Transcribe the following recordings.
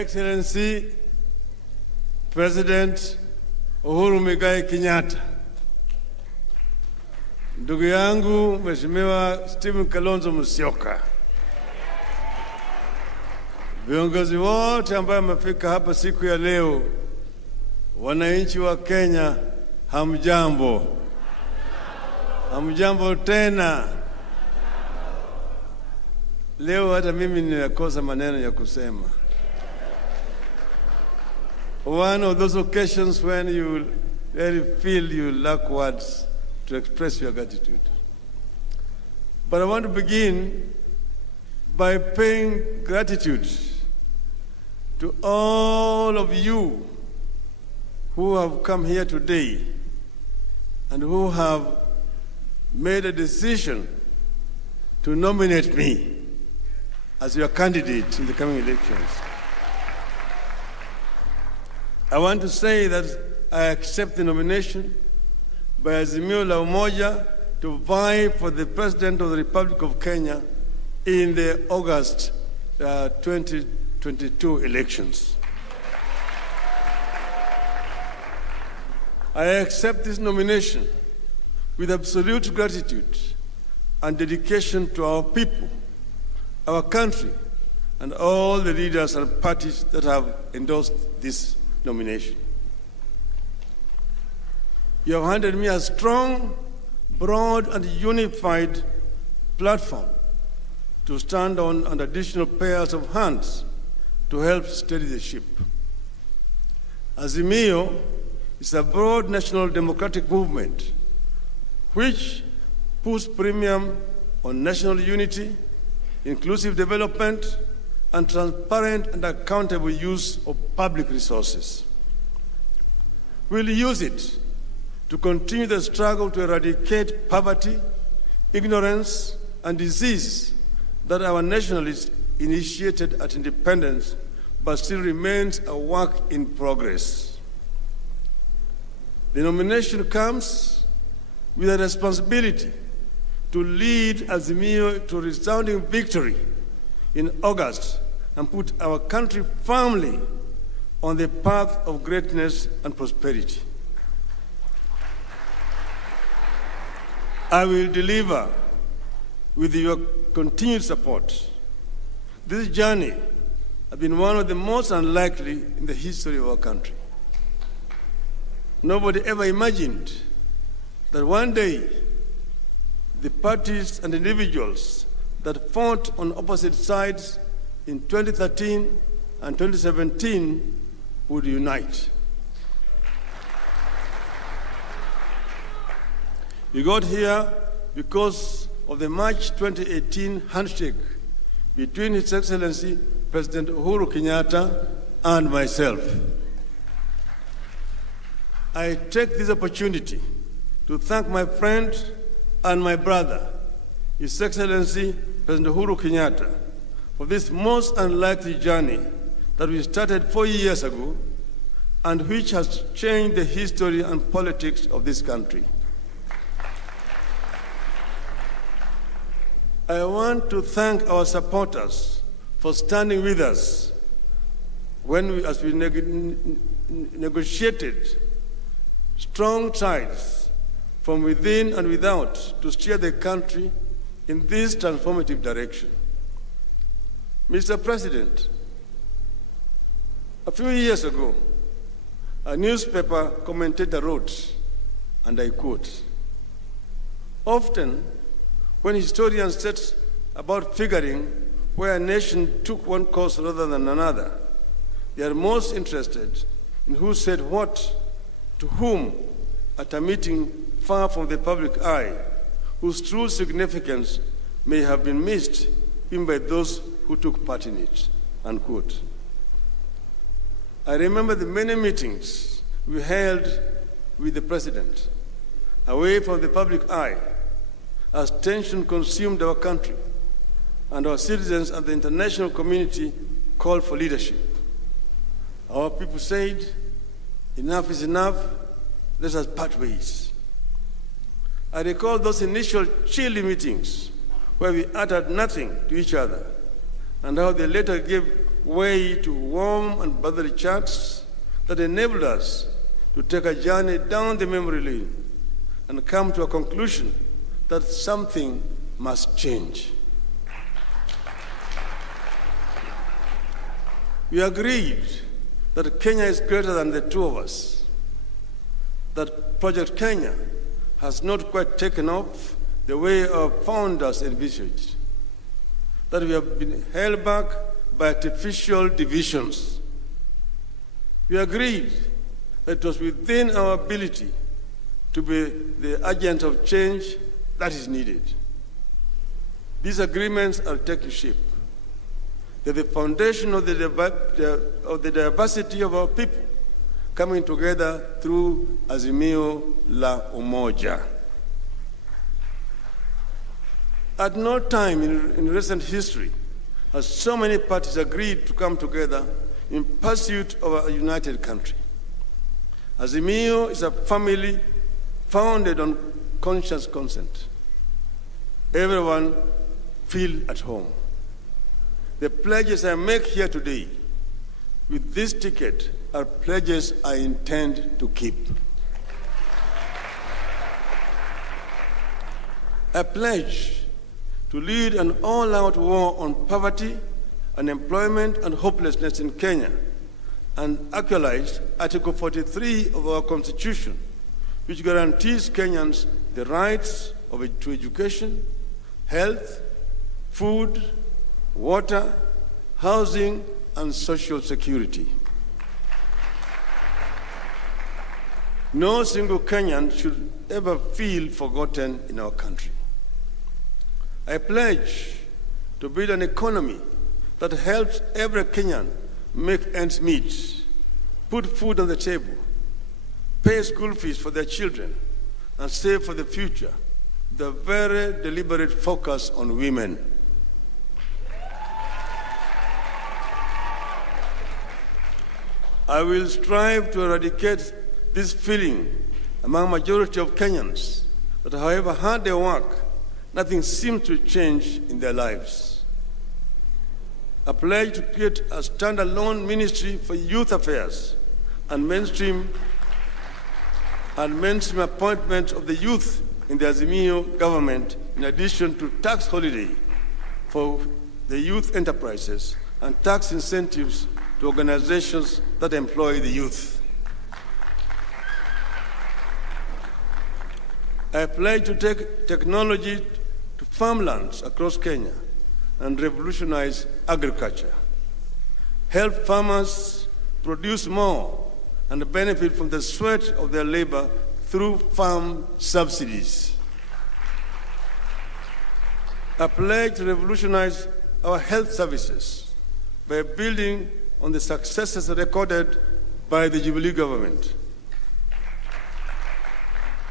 Excellency President Uhuru Muigai Kenyatta, ndugu yangu Mheshimiwa Stephen Kalonzo Musyoka, viongozi wote ambao wamefika hapa siku ya leo, wananchi wa Kenya, hamjambo. Hamjambo tena. Leo hata mimi ninakosa maneno ya kusema. One of those occasions when you really feel you lack words to express your gratitude. But I want to begin by paying gratitude to all of you who have come here today and who have made a decision to nominate me as your candidate in the coming elections. I want to say that I accept the nomination by Azimio la Umoja to vie for the President of the Republic of Kenya in the August 2022 elections. I accept this nomination with absolute gratitude and dedication to our people, our country, and all the leaders and parties that have endorsed this nomination. You have handed me a strong, broad, and unified platform to stand on and additional pairs of hands to help steady the ship. Azimio is a broad national democratic movement which puts premium on national unity, inclusive development, and transparent and accountable use of public resources. We'll use it to continue the struggle to eradicate poverty, ignorance, and disease that our nationalists initiated at independence, but still remains a work in progress. The nomination comes with a responsibility to lead Azimio to resounding victory in August and put our country firmly on the path of greatness and prosperity. I will deliver with your continued support. This journey has been one of the most unlikely in the history of our country. Nobody ever imagined that one day the parties and individuals that fought on opposite sides in 2013 and 2017 would unite. We got here because of the March 2018 handshake between His Excellency President Uhuru Kenyatta and myself. I take this opportunity to thank my friend and my brother, His Excellency President Uhuru Kenyatta, for this most unlikely journey that we started 4 years ago and which has changed the history and politics of this country. I want to thank our supporters for standing with us as we negotiated strong ties from within and without to steer the country in this transformative direction. Mr. President, a few years ago, a newspaper commentator wrote, and I quote, "Often, when historians set about figuring where a nation took one course rather than another, they are most interested in who said what to whom at a meeting far from the public eye, whose true significance may have been missed even by those who took part in it," unquote. I remember the many meetings we held with the President, away from the public eye, as tension consumed our country and our citizens and the international community called for leadership. Our people said, "Enough is enough, let us part ways." I recall those initial chilly meetings where we uttered nothing to each other, and how they later gave way to warm and brotherly chats that enabled us to take a journey down the memory lane and come to a conclusion that something must change. We agreed that Kenya is greater than the two of us, that Project Kenya has not quite taken off the way our founders envisaged, that we have been held back by artificial divisions. We agreed that it was within our ability to be the agent of change that is needed. These agreements are taking shape. They're the foundation of the diversity of our people coming together through Azimio la Umoja. At no time in recent history has so many parties agreed to come together in pursuit of a united country. Azimio is a family founded on conscious consent. Everyone feel at home. The pledges I make here today with this ticket are pledges I intend to keep. I pledge to lead an all-out war on poverty, unemployment, and hopelessness in Kenya, and actualize Article 43 of our Constitution, which guarantees Kenyans the rights to education, health, food, water, housing, and social security. No single Kenyan should ever feel forgotten in our country. I pledge to build an economy that helps every Kenyan make ends meet, put food on the table, pay school fees for their children, and save for the future, with a very deliberate focus on women. I will strive to eradicate this feeling among majority of Kenyans that however hard they work, nothing seems to change in their lives. I pledge to create a standalone ministry for youth affairs and mainstream appointment of the youth in the Azimio government, in addition to tax holiday for the youth enterprises and tax incentives to organizations that employ the youth. I pledge to take technology to farmlands across Kenya and revolutionize agriculture, help farmers produce more and benefit from the sweat of their labor through farm subsidies. I pledge to revolutionize our health services by building on the successes recorded by the Jubilee government.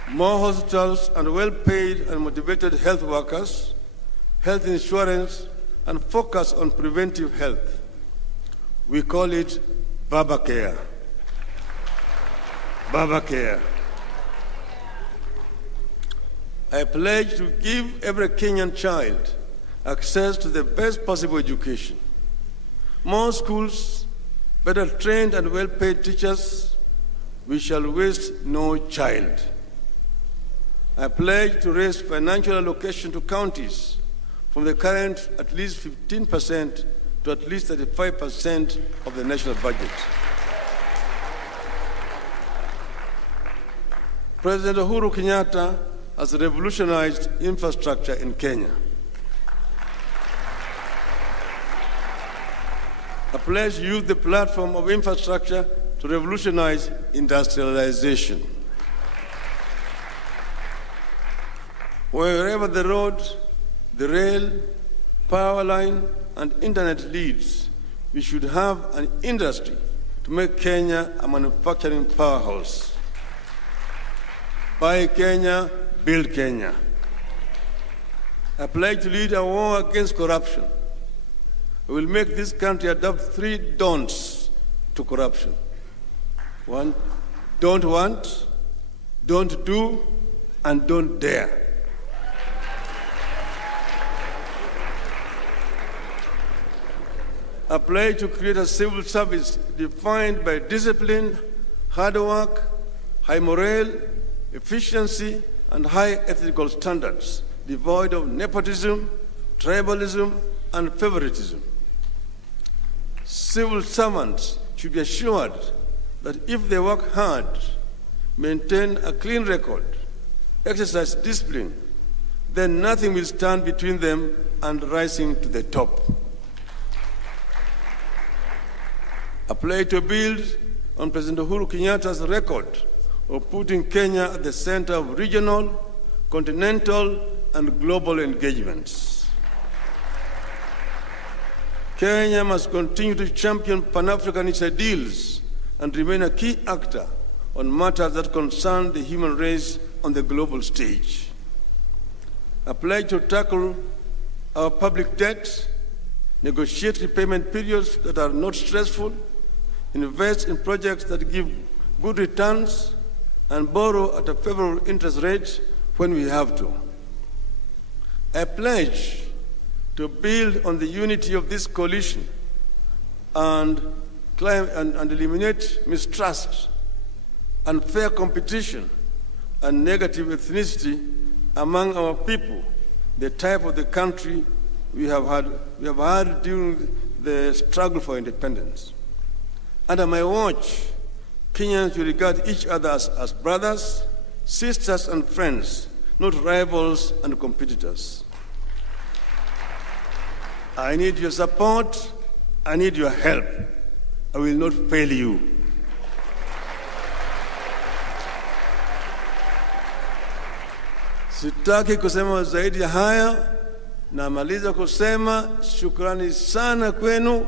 More hospitals and well-paid and motivated health workers, health insurance, and focus on preventive health. We call it Baba Care. Baba Care. I pledge to give every Kenyan child access to the best possible education. More schools, better trained and well-paid teachers. We shall waste no child. I pledge to raise financial allocation to counties from the current at least 15% to at least 35% of the national budget. President Uhuru Kenyatta has revolutionized infrastructure in Kenya. I pledge to use the platform of infrastructure to revolutionize industrialization. Wherever the road, the rail, power line, and internet leads, we should have an industry to make Kenya a manufacturing powerhouse. Buy Kenya, build Kenya. I pledge to lead a war against corruption. We will make this country adopt 3 don'ts to corruption. 1, don't want, don't do, and don't dare. A pledge to create a civil service defined by discipline, hard work, high morale, efficiency, and high ethical standards, devoid of nepotism, tribalism, and favoritism. Civil servants should be assured that if they work hard, maintain a clean record, exercise discipline, then nothing will stand between them and rising to the top. A pledge to build on President Uhuru Kenyatta's record of putting Kenya at the center of regional, continental, and global engagements. Kenya must continue to champion Pan-Africanist ideals and remain a key actor on matters that concern the human race on the global stage. A pledge to tackle our public debt, negotiate repayment periods that are not stressful, invest in projects that give good returns, and borrow at a favorable interest rate when we have to. I pledge to build on the unity of this coalition and eliminate mistrust, unfair competition, and negative ethnicity among our people, the type of the country we have had during the struggle for independence. Under my watch, Kenyans will regard each other as brothers, sisters, and friends, not rivals and competitors. I need your support. I need your help. I will not fail you. Sitaki kusema zaidi ya haya. Namaliza kusema shukrani sana kwenu,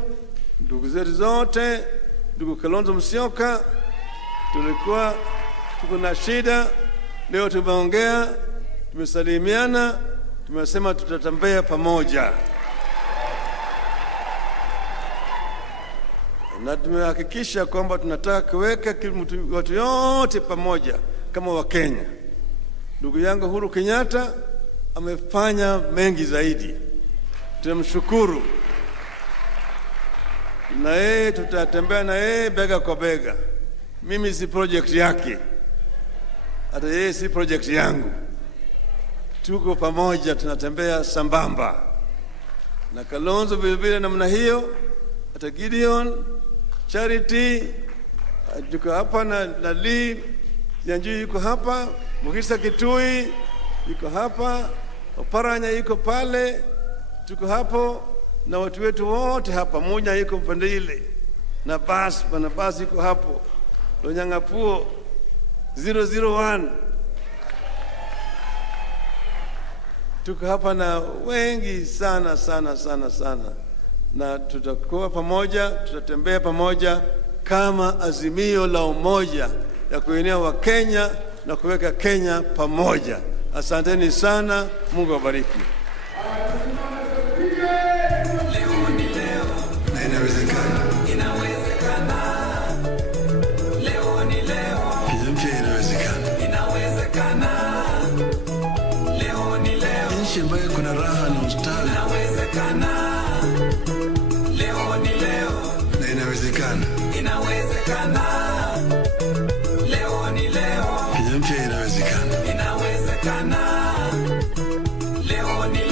ndugu zetu zote, ndugu Kalonzo Musyoka. Tulikuwa tuko na shida, leo tumeongea, tumesalimiana, tumesema tutatembea pamoja. Na tumehakikisha kwamba tunataka kuweka watu yote pamoja kama Wakenya. Ndugu yangu Uhuru Kenyatta amefanya mengi zaidi. Tunamshukuru. Na yeye tutatembea na yeye bega kwa bega. Mimi si project yake. Hata yeye si project yangu. Tuko pamoja, tunatembea sambamba. Na Kalonzo vile namna hiyo, hata Gideon, Charity, tuko hapa na Lee, Janju yuko hapa, Mugisa Kitui yuko hapa, Oparanya yuko pale, tuko hapo na watu wetu wote hapa, Munya yuko upande ile, na Bas yuko hapo, Lonyangapuo 001 tuko hapa na wengi sana, na tutakuwa pamoja, tutatembea pamoja kama azimio la umoja ya kuenea wa Kenya na kuweka Kenya pamoja. Asanteni sana, Mungu awabariki. Leo ni leo, na inawezekana. Leo ni leo, Kizimche inawezekana. Leo ni leo, nchi ambayo kuna raha na ustawi. inawezekana. Leo ni leo, Na inawezekana. Leo ni leo, Kizimche inawezekana. Leo ni leo.